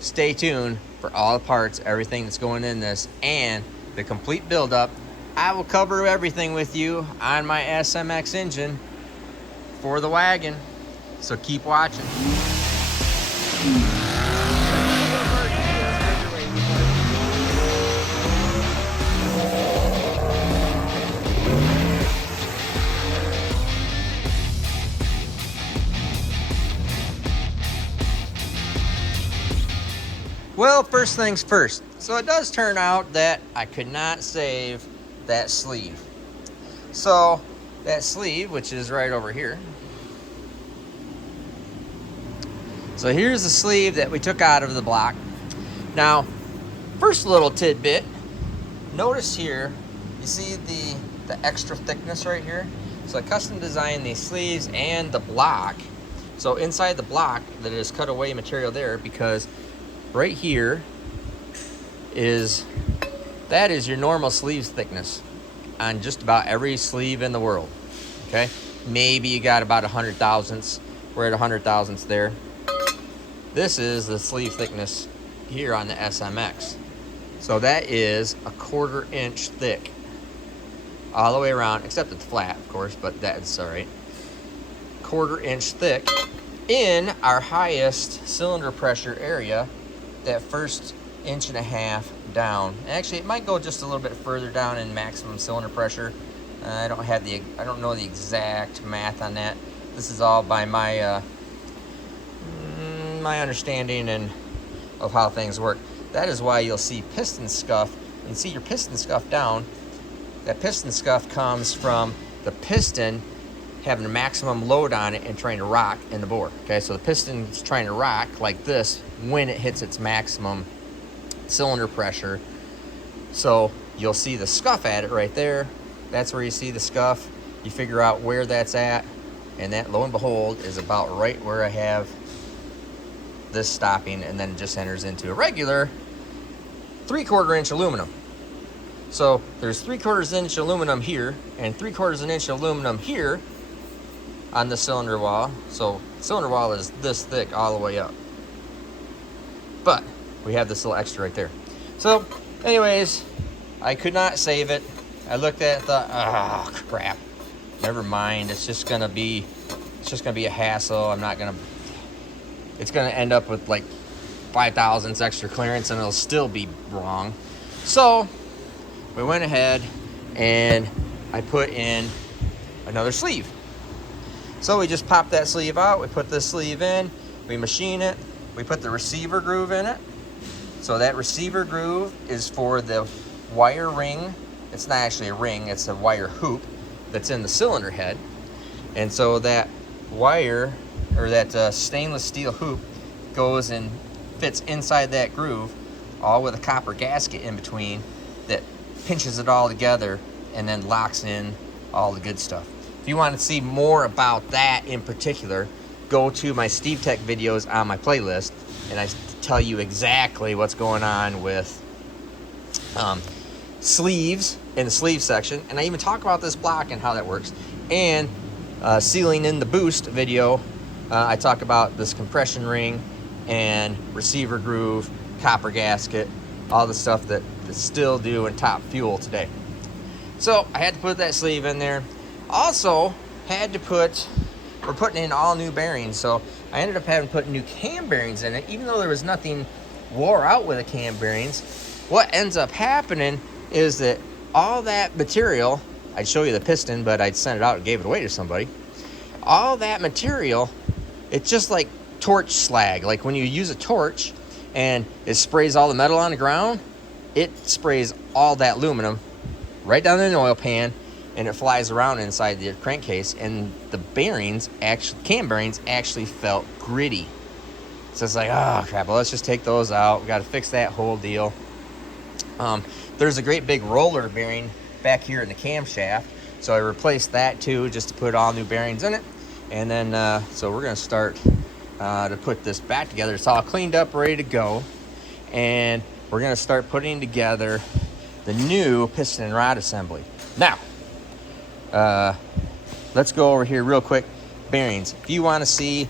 stay tuned for all the parts, everything that's going in this, and the complete buildup. I will cover everything with you on my SMX engine for the wagon, so keep watching. Well, first things first. So it does turn out that I could not save that sleeve. So that sleeve, which is right over here. So here's the sleeve that we took out of the block. Now, first little tidbit, notice here, you see the extra thickness right here? So I custom designed these sleeves and the block. So inside the block, that is cut away material there, because right here that is your normal sleeves thickness on just about every sleeve in the world. Okay, maybe you got about 100 thousandths. We're at 100 thousandths there. This is the sleeve thickness here on the SMX. So that is a 1/4 inch thick all the way around, except it's flat, of course, but that's all right. 1/4 inch thick in our highest cylinder pressure area, that first 1.5 inches down. Actually, it might go just a little bit further down in maximum cylinder pressure. I don't know the exact math on that. This is all by my my understanding and of how things work. That is why you'll see piston scuff. You see your piston scuff down. That piston scuff comes from the piston having a maximum load on it and trying to rock in the bore. Okay, so the piston is trying to rock like this when it hits its maximum cylinder pressure. So you'll see the scuff at it right there. That's where you see the scuff. You figure out where that's at, and that, lo and behold, is about right where I have this stopping, and then it just enters into a regular 3/4 inch aluminum. So there's 3/4 inch aluminum here and 3/4 inch aluminum here on the cylinder wall. So cylinder wall is this thick all the way up, but we have this little extra right there. So anyways, I could not save it. I looked at it and thought, oh crap, never mind, it's just gonna be a hassle. It's gonna end up with like 5 thousandths extra clearance, and it'll still be wrong. So we went ahead and I put in another sleeve. So we just pop that sleeve out, we put this sleeve in, we machine it, we put the receiver groove in it. So that receiver groove is for the wire ring. It's not actually a ring, it's a wire hoop that's in the cylinder head. And so that wire, or that stainless steel hoop, goes and fits inside that groove, all with a copper gasket in between that pinches it all together and then locks in all the good stuff. If you want to see more about that in particular, go to my Steve Tech videos on my playlist, and I tell you exactly what's going on with sleeves in the sleeve section, and I even talk about this block and how that works. And sealing in the boost video, I talk about this compression ring and receiver groove, copper gasket, all the stuff that still do in top fuel today. So I had to put that sleeve in there. Also had to we're putting in all new bearings, so I ended up having to put new cam bearings in it, even though there was nothing wore out with the cam bearings. What ends up happening is that all that material, I'd show you the piston, but I'd send it out and gave it away to somebody. All that material, it's just like torch slag. Like when you use a torch and it sprays all the metal on the ground, it sprays all that aluminum right down in an oil pan, and it flies around inside the crankcase, and the cam bearings actually felt gritty. So it's like, oh crap, well, let's just take those out. We got to fix that whole deal. There's a great big roller bearing back here in the camshaft, so I replaced that too, just to put all new bearings in it. And then so we're gonna start to put this back together. It's all cleaned up, ready to go, and we're gonna start putting together the new piston and rod assembly. Now let's go over here real quick. Bearings. If you want to see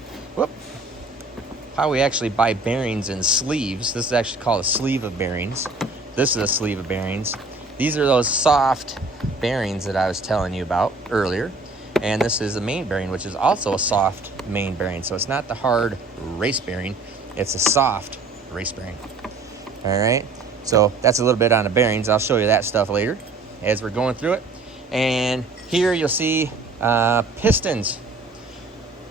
how we actually buy bearings in sleeves. This is actually called a sleeve of bearings. This is a sleeve of bearings. These are those soft bearings that I was telling you about earlier. And this is a main bearing, which is also a soft main bearing. So it's not the hard race bearing, it's a soft race bearing. All right, so that's a little bit on the bearings. I'll show you that stuff later as we're going through it. And here you'll see pistons.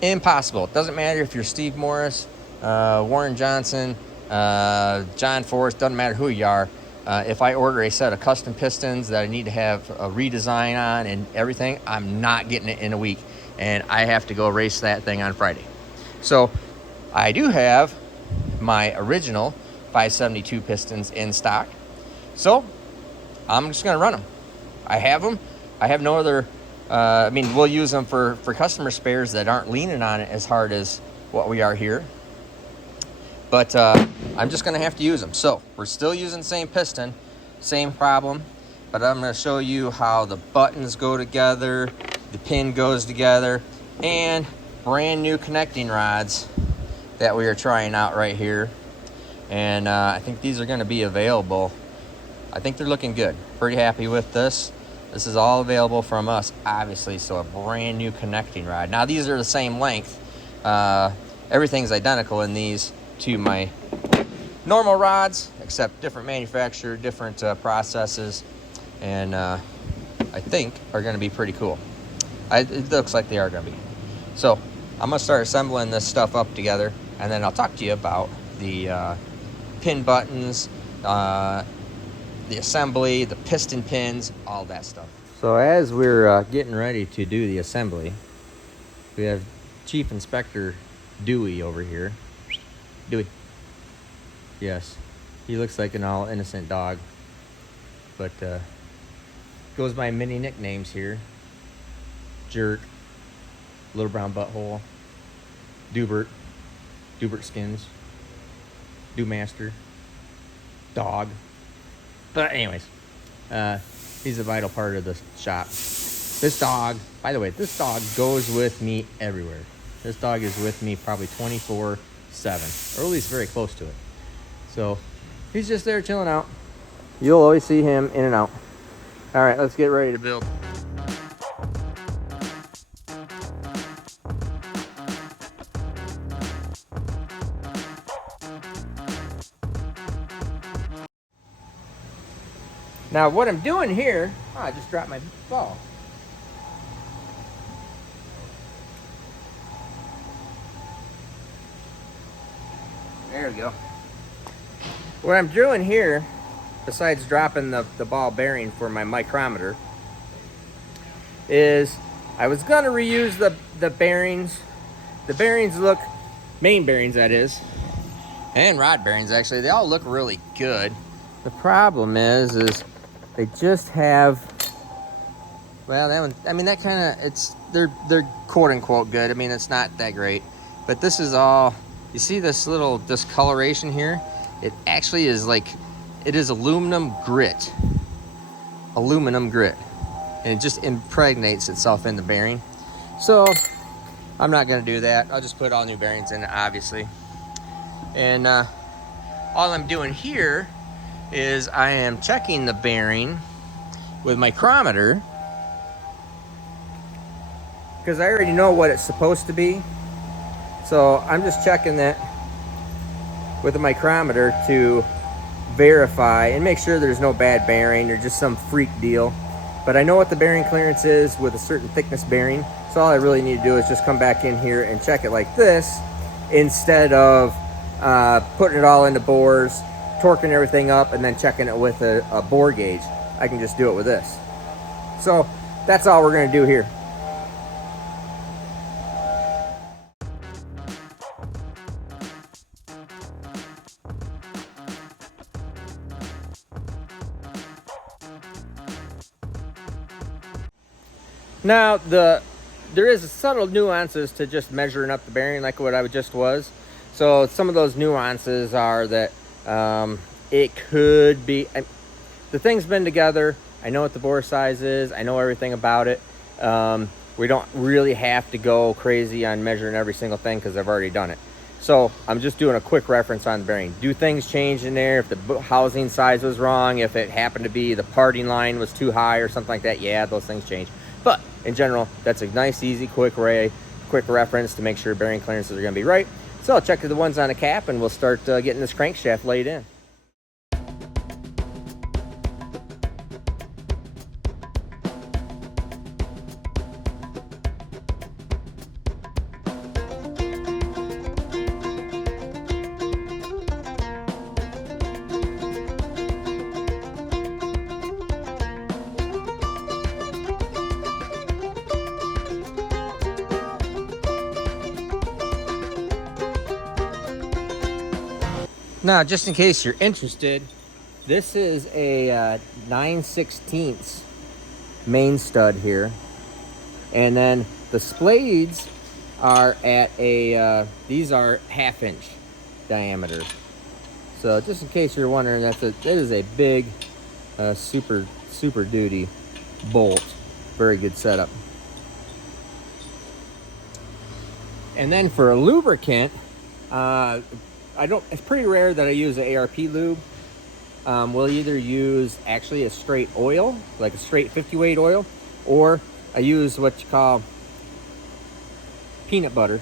Impossible. It doesn't matter if you're Steve Morris, Warren Johnson, John Forrest, doesn't matter who you are. If I order a set of custom pistons that I need to have a redesign on and everything, I'm not getting it in a week. And I have to go race that thing on Friday. So I do have my original 572 pistons in stock. So I'm just going to run them. I have them. I have no other, I mean, we'll use them for customer spares that aren't leaning on it as hard as what we are here. But I'm just going to have to use them. So we're still using the same piston, same problem. But I'm going to show you how the buttons go together, the pin goes together, and brand new connecting rods that we are trying out right here. And I think these are going to be available. I think they're looking good. Pretty happy with this. This is all available from us, obviously, so a brand new connecting rod. Now, these are the same length. Everything's identical in these to my normal rods, except different manufacturer, different processes, and I think are going to be pretty cool. It looks like they are going to be. So I'm going to start assembling this stuff up together, and then I'll talk to you about the pin buttons, the assembly, the piston pins, all that stuff. So as we're getting ready to do the assembly, we have Chief Inspector Dewey over here. Dewey. Yes, he looks like an all innocent dog, but goes by many nicknames here. Jerk, Little Brown Butthole, Dubert, Dubert Skins, Dewmaster, Dog. But anyways, he's a vital part of the shop. This dog, by the way, this dog goes with me everywhere. This dog is with me probably 24/7, or at least very close to it. So he's just there chilling out. You'll always see him in and out. All right, let's get ready to build. Now what I'm doing here, I just dropped my ball. There we go. What I'm doing here, besides dropping the ball bearing for my micrometer, is I was gonna reuse the bearings. The bearings look, main bearings that is, and rod bearings actually, they all look really good. The problem is they just have, well, that one, I mean, that kind of, they're quote unquote good. I mean, it's not that great, but this is all, you see this little discoloration here? It actually is like, it is aluminum grit. Aluminum grit. And it just impregnates itself in the bearing. So I'm not gonna do that. I'll just put all new bearings in it, obviously. And all I'm doing here is I am checking the bearing with my micrometer, because I already know what it's supposed to be. So I'm just checking that with the micrometer to verify and make sure there's no bad bearing or just some freak deal. But I know what the bearing clearance is with a certain thickness bearing. So all I really need to do is just come back in here and check it like this, instead of putting it all into bores, torquing everything up, and then checking it with a bore gauge. I can just do it with this. So that's all we're gonna do here. Now there is subtle nuances to just measuring up the bearing like what I just was. So some of those nuances are that it could be, the thing's been together, I know what the bore size is, I know everything about it. We don't really have to go crazy on measuring every single thing because I've already done it. So I'm just doing a quick reference on the bearing. Do things change in there? If the housing size was wrong, if it happened to be the parting line was too high or something like that, yeah, those things change. But in general, that's a nice, easy, quick reference to make sure bearing clearances are gonna be right. So I'll check the ones on the cap and we'll start getting this crankshaft laid in. Now, just in case you're interested, this is a 9/16 main stud here. And then the Splades are at a, these are 1/2 inch diameter. So just in case you're wondering, that is a big, super duty bolt. Very good setup. And then for a lubricant, it's pretty rare that I use an ARP lube. We'll either use actually a straight oil, like a straight 50 weight oil, or I use what you call peanut butter.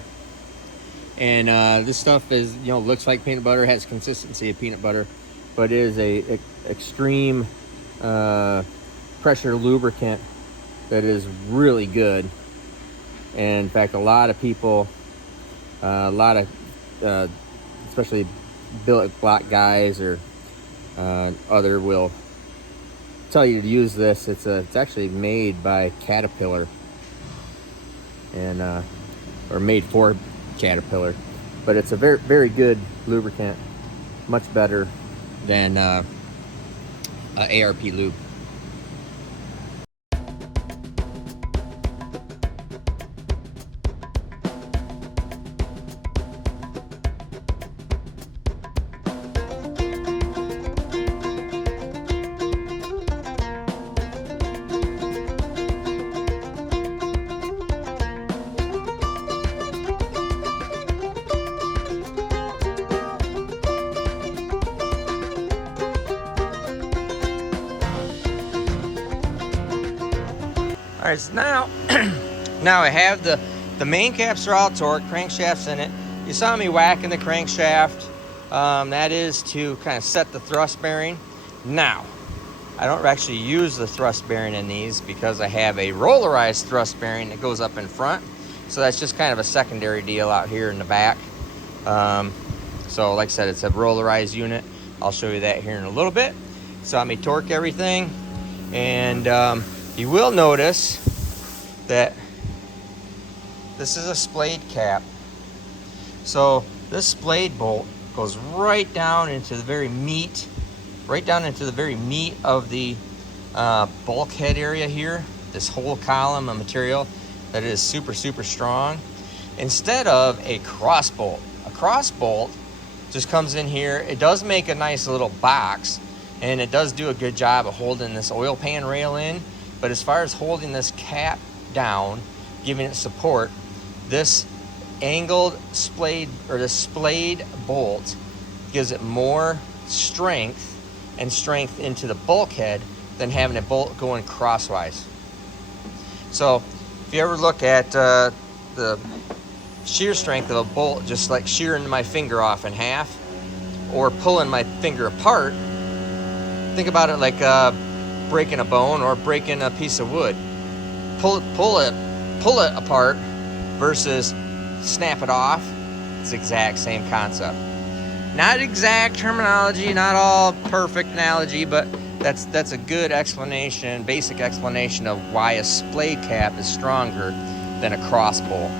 And this stuff is, looks like peanut butter, has consistency of peanut butter, but it is a extreme pressure lubricant that is really good. And in fact, a lot of people, especially billet block guys or other, will tell you to use this. It's actually made by Caterpillar and or made for Caterpillar, but it's a very good lubricant, much better than ARP lube. All right, so now I have the main caps are all torqued, crankshaft's in it. You saw me whacking the crankshaft. That is to kind of set the thrust bearing. Now, I don't actually use the thrust bearing in these because I have a rollerized thrust bearing that goes up in front. So that's just kind of a secondary deal out here in the back. So like I said, it's a rollerized unit. I'll show you that here in a little bit. Saw me torque everything. And you will notice that this is a splayed cap. So this splayed bolt goes right down into the very meat, of the bulkhead area here. This whole column of material that is super strong. Instead of a cross bolt. A cross bolt just comes in here. It does make a nice little box, and it does do a good job of holding this oil pan rail in. But as far as holding this cap down, giving it support, this angled splayed, or the splayed bolt, gives it more strength into the bulkhead than having a bolt going crosswise. So if you ever look at the shear strength of a bolt, just like shearing my finger off in half or pulling my finger apart, think about it like breaking a bone or breaking a piece of wood. Pull it apart versus snap it off. It's the exact same concept. Not exact terminology, not all perfect analogy, but that's a good explanation, basic explanation of why a splayed cap is stronger than a cross bolt.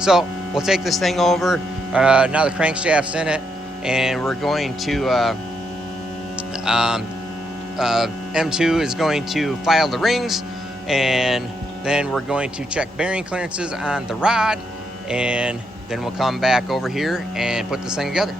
So we'll take this thing over. Now the crankshaft's in it, and we're going to M2 is going to file the rings, and then we're going to check bearing clearances on the rod, and then we'll come back over here and put this thing together.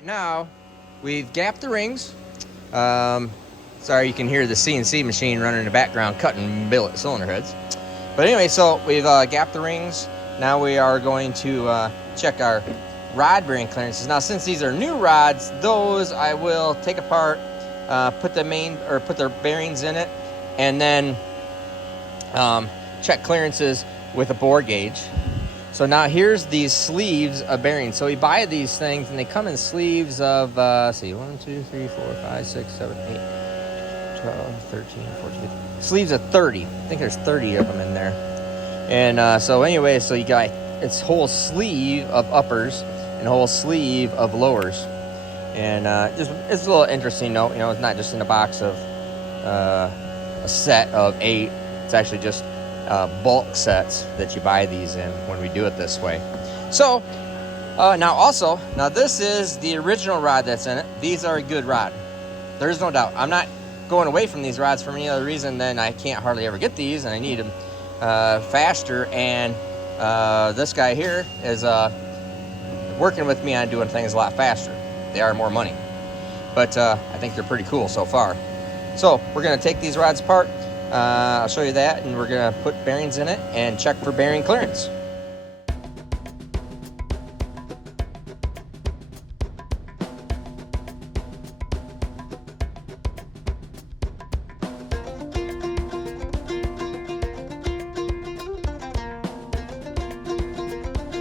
right, now we've gapped the rings. Sorry, you can hear the CNC machine running in the background cutting billet cylinder heads. But anyway, so we've gapped the rings. Now we are going to check our rod bearing clearances. Now, since these are new rods, those I will take apart, put their bearings in it, and then check clearances with a bore gauge. So now here's these sleeves of bearings. So we buy these things and they come in sleeves of, see, 1, 2, 3, 4, 5, 6, 7, 8, 12, 13, 14, sleeves of 30. I think there's 30 of them in there. And so anyway, so you got it's whole sleeve of uppers and a whole sleeve of lowers. And it's a little interesting note, you know, it's not just in a box of a set of 8. It's actually just bulk sets that you buy these in when we do it this way. So now this is the original rod that's in it. These are a good rod. There's no doubt. I'm not going away from these rods for any other reason than I can't hardly ever get these and I need them faster. And this guy here is working with me on doing things a lot faster. They are more money, but I think they're pretty cool so far. So we're going to take these rods apart. I'll show you that, and we're going to put bearings in it and check for bearing clearance.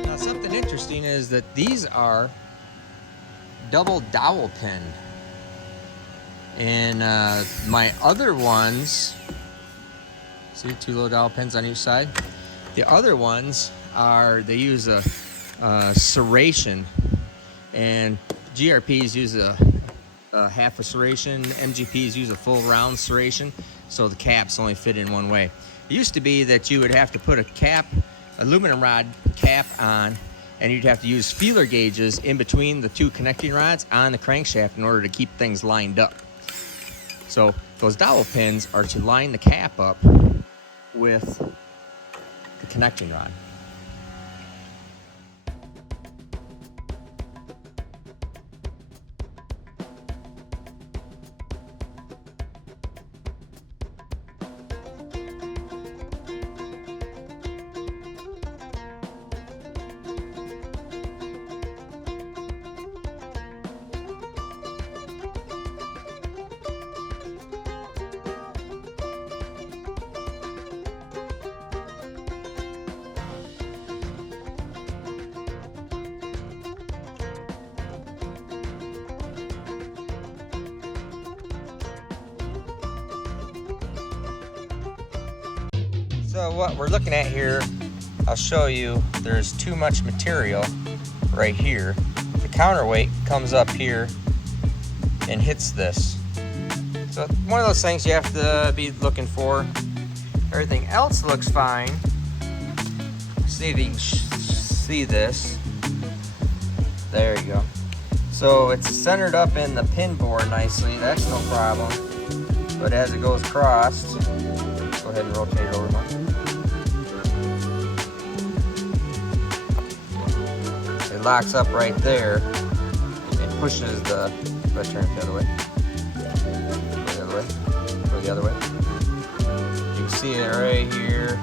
Now, something interesting is that these are double dowel pin, and my other ones, see, 2 little dowel pins on each side. The other ones they use a serration, and GRPs use a half a serration, MGPs use a full round serration, so the caps only fit in one way. It used to be that you would have to put a cap, aluminum rod cap on, and you'd have to use feeler gauges in between the 2 connecting rods on the crankshaft in order to keep things lined up. So those dowel pins are to line the cap up with the connecting rod. So what we're looking at here, I'll show you, there's too much material right here. The counterweight comes up here and hits this. So one of those things you have to be looking for. Everything else looks fine. See if you can see this. There you go. So it's centered up in the pin bore nicely, that's no problem. But as it goes across, go ahead and rotate it over more. It locks up right there and pushes the, let's turn it the other way. Go the other way. Go the other way. You can see it right here.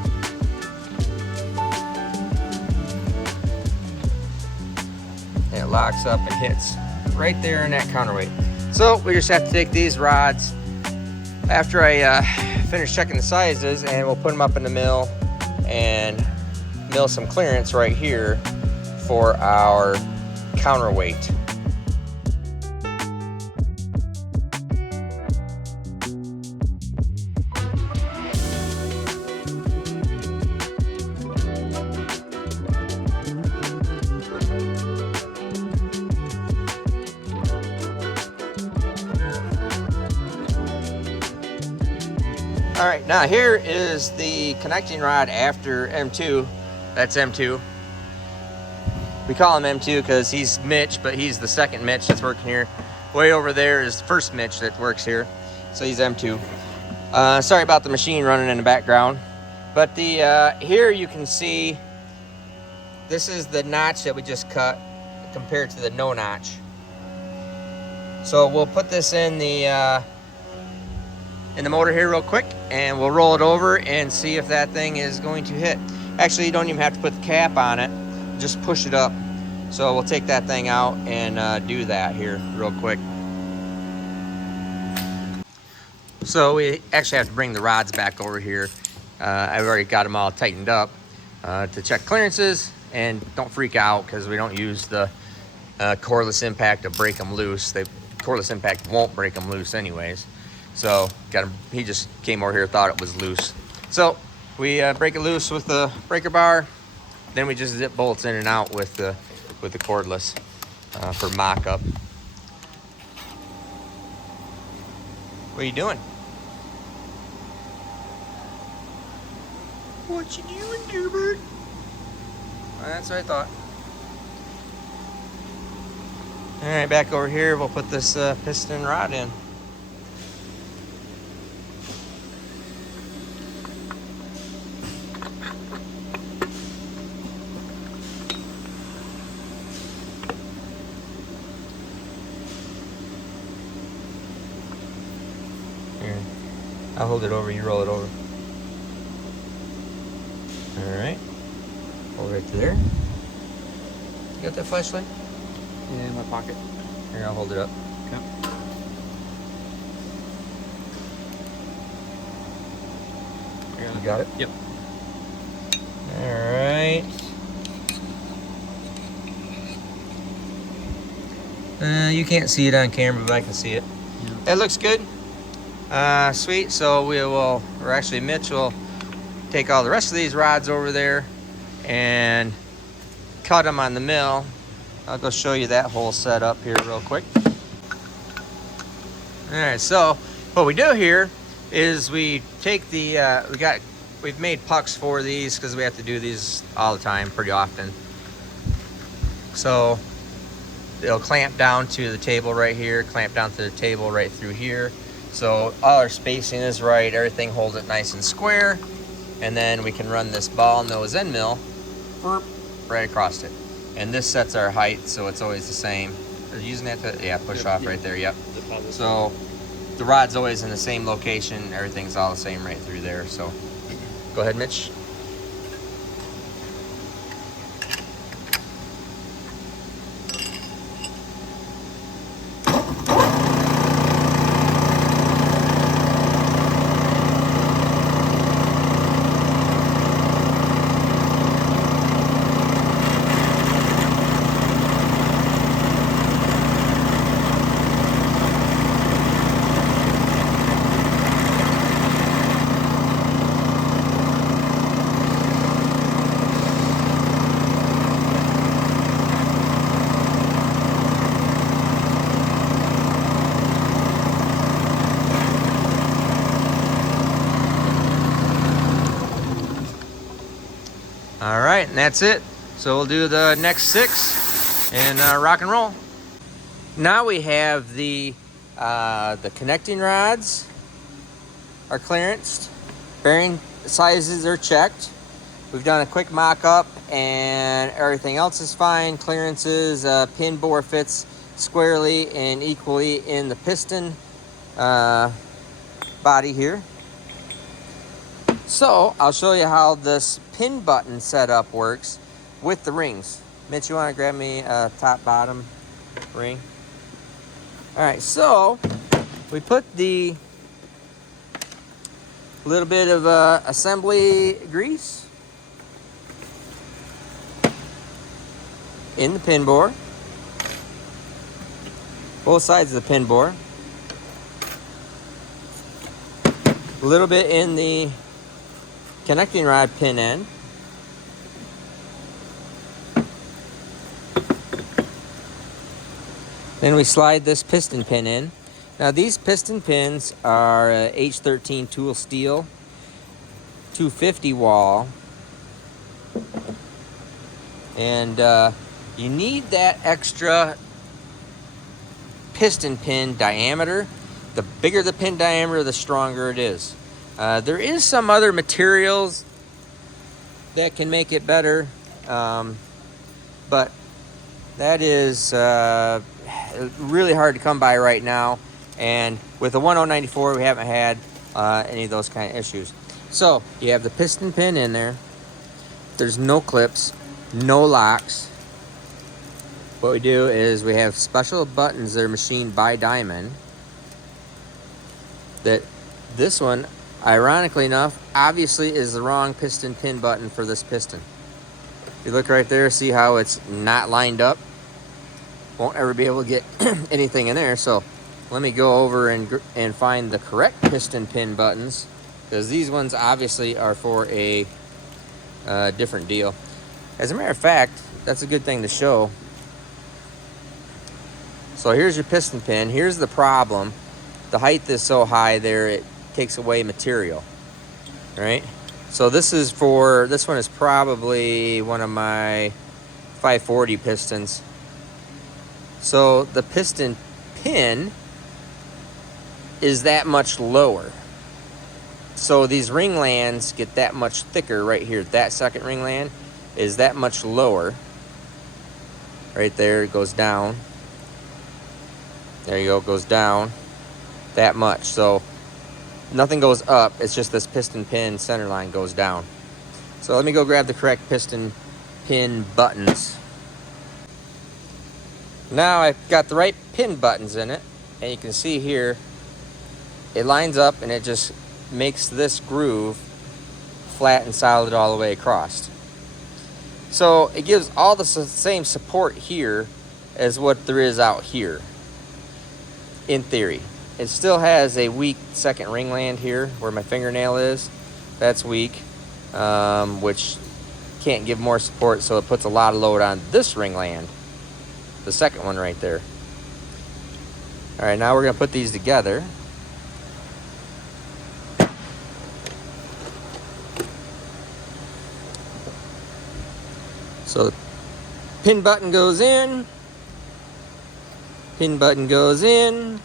And it locks up and hits right there in that counterweight. So we just have to take these rods after I finish checking the sizes, and we'll put them up in the mill and mill some clearance right here for our counterweight. All right, now here is the connecting rod after M2. That's M2. We call him M2 because he's Mitch, but he's the second Mitch that's working here. Way over there is the first Mitch that works here. So he's M2. Sorry about the machine running in the background. But the here you can see, this is the notch that we just cut compared to the no notch. So we'll put this in the motor here real quick, and we'll roll it over and see if that thing is going to hit. Actually, you don't even have to put the cap on it, just push it up. So we'll take that thing out and do that here real quick. So we actually have to bring the rods back over here. I've already got them all tightened up to check clearances, and don't freak out because we don't use the cordless impact to break them loose. Cordless impact won't break them loose anyways. So he just came over here, thought it was loose. So we break it loose with the breaker bar. Then we just zip bolts in and out with the cordless for mock-up. What are you doing? What you doing, Dubert? Well, that's what I thought. All right, back over here, we'll put this piston rod in. Here, I'll hold it over, you roll it over. All right, hold right there. You got that flashlight? Yeah, in my pocket. Here, I'll hold it up. Okay. You got it? Yep. All right. You can't see it on camera, but I can see it. Yeah. It looks good. Sweet. So Mitch will take all the rest of these rods over there and cut them on the mill. I'll go show you that whole setup here real quick. All right, so what we do here is we take the, we've made pucks for these because we have to do these all the time, pretty often. So it'll clamp down to the table right here, clamp down to the table right through here. So all our spacing is right, everything holds it nice and square. And then we can run this ball nose end mill right across it. And this sets our height, so it's always the same. Are you using that to, yeah, push off right there, yep. So the rod's always in the same location, everything's all the same right through there, so. Go ahead, Mitch. All right, and that's it. So we'll do the next 6 and rock and roll. Now we have the connecting rods are clearanced, bearing sizes are checked. We've done a quick mock-up and everything else is fine. Clearances, pin bore fits squarely and equally in the piston body here. So I'll show you how this pin button setup works with the rings. Mitch, you want to grab me a top bottom ring? All right, so we put the little bit of assembly grease in the pin bore, both sides of the pin bore, a little bit in the connecting rod pin end, then we slide this piston pin in. Now these piston pins are H13 tool steel, 250 wall, and you need that extra piston pin diameter. The bigger the pin diameter, the stronger it is. There is some other materials that can make it better, but that is really hard to come by right now. And with the 1094, we haven't had any of those kind of issues. So you have the piston pin in there. There's no clips, no locks. What we do is we have special buttons that are machined by Diamond. That this one, ironically enough, obviously is the wrong piston pin button for this piston. If you look right there, see how it's not lined up? Won't ever be able to get anything in there. So let me go over and find the correct piston pin buttons, because these ones obviously are for a different deal. As a matter of fact, that's a good thing to show. So here's your piston pin. Here's the problem. The height is so high there, it takes away material, right? So this one is probably one of my 540 pistons. So the piston pin is that much lower. So these ringlands get that much thicker right here. That second ringland is that much lower. Right there, it goes down. There you go, it goes down that much. So nothing goes up, it's just this piston pin center line goes down. So let me go grab the correct piston pin buttons. Now I've got the right pin buttons in it, and you can see here it lines up and it just makes this groove flat and solid all the way across. So it gives all the same support here as what there is out here. In theory, it still has a weak second ringland here where my fingernail is. That's weak, which can't give more support, so it puts a lot of load on this ringland, the second one right there. All right, now we're gonna put these together. So pin button goes in. Pin button goes in.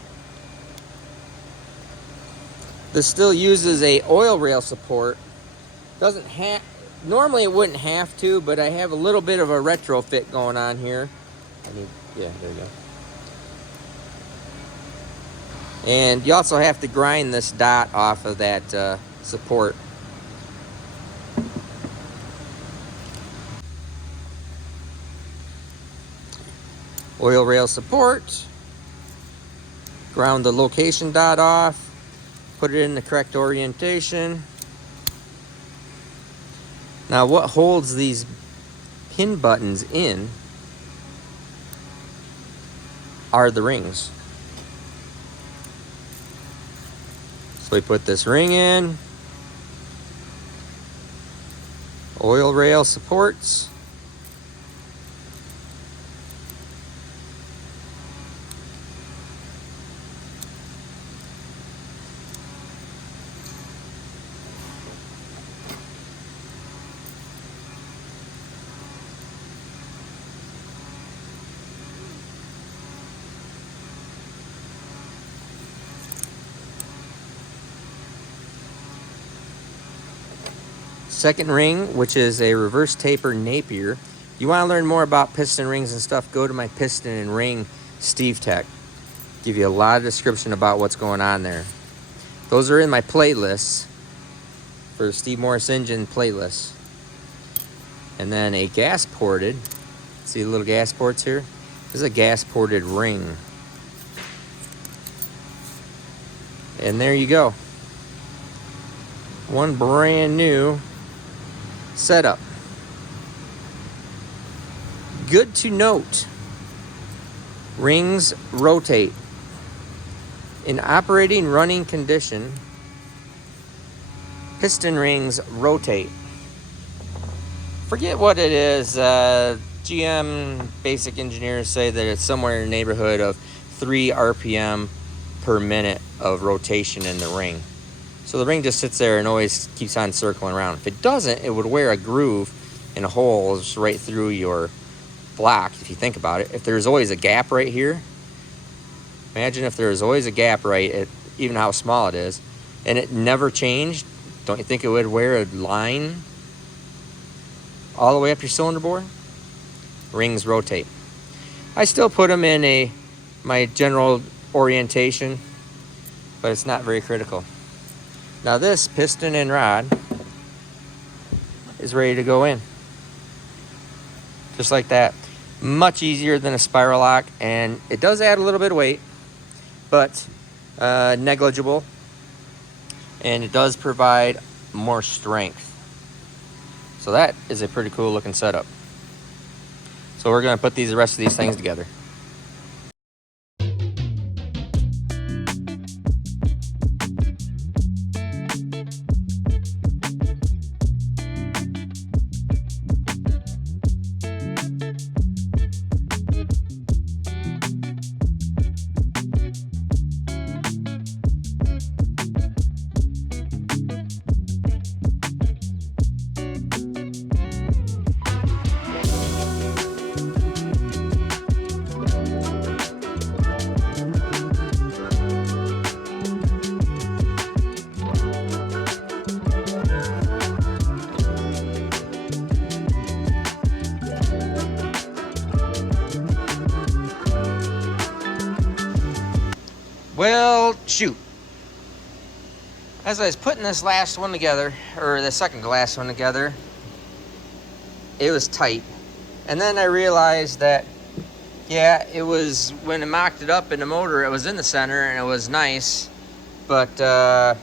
This still uses a oil rail support. Doesn't have, normally it wouldn't have to, but I have a little bit of a retrofit going on here. Yeah, there you go. And you also have to grind this dot off of that support. Oil rail support. Ground the location dot off. Put it in the correct orientation. Now what holds these pin buttons in are the rings. So we put this ring in. Oil rail supports. Second ring, which is a reverse taper Napier. If you want to learn more about piston rings and stuff, go to my piston and ring Steve Tech. Give you a lot of description about what's going on there. Those are in my playlists for Steve Morris Engine playlists. And then a gas ported, see the little gas ports here? This is a gas ported ring. And there you go. One brand new setup. Good to note, rings rotate. In operating running condition, piston rings rotate. Forget what it is. GM basic engineers say that it's somewhere in the neighborhood of 3 RPM per minute of rotation in the ring. So the ring just sits there and always keeps on circling around. If it doesn't, it would wear a groove and holes right through your block, if you think about it. If there's always a gap right here, imagine if there's always a gap right at even how small it is, and it never changed, don't you think it would wear a line all the way up your cylinder bore? Rings rotate. I still put them in a my general orientation, but it's not very critical. Now this piston and rod is ready to go in. Just like that. Much easier than a spiral lock, and it does add a little bit of weight, but negligible, and it does provide more strength. So that is a pretty cool looking setup. So we're going to put the rest of these things together. Well, shoot. As I was putting this last one together, or the second to last one together, it was tight. And then I realized that, yeah, it was, when I mocked it up in the motor, it was in the center and it was nice. But there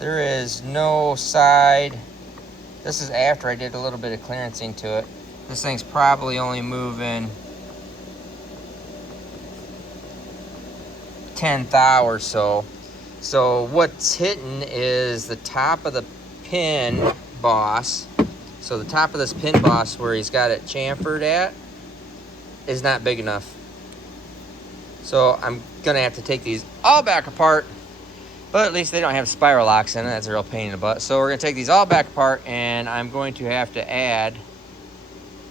is no side. This is after I did a little bit of clearancing to it. This thing's probably only moving 10 thou or so. So what's hitting is the top of the pin boss. So the top of this pin boss where he's got it chamfered at is not big enough. So I'm gonna have to take these all back apart, but at least they don't have spiral locks in it. That's a real pain in the butt. So we're gonna take these all back apart, and I'm going to have to add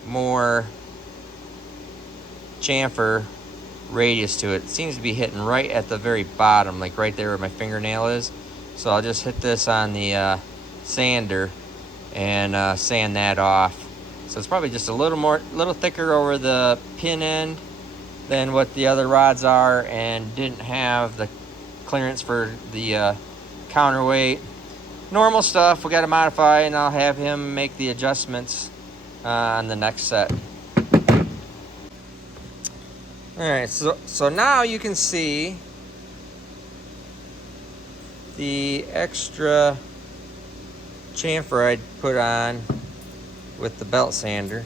more chamfer radius to it. It seems to be hitting right at the very bottom, like right there where my fingernail is. So I'll just hit this on the sander and sand that off. So it's probably just a little thicker over the pin end than what the other rods are, and didn't have the clearance for the counterweight. Normal stuff we got to modify, and I'll have him make the adjustments on the next set. Alright, so now you can see the extra chamfer I'd put on with the belt sander.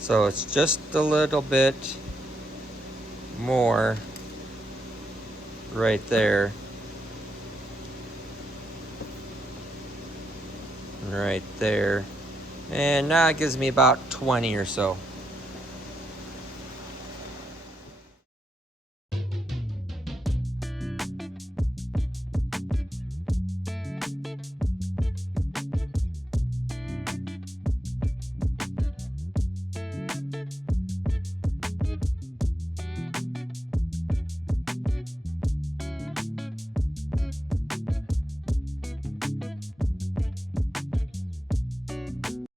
So it's just a little bit more right there. Right there. And now it gives me about 20 or so.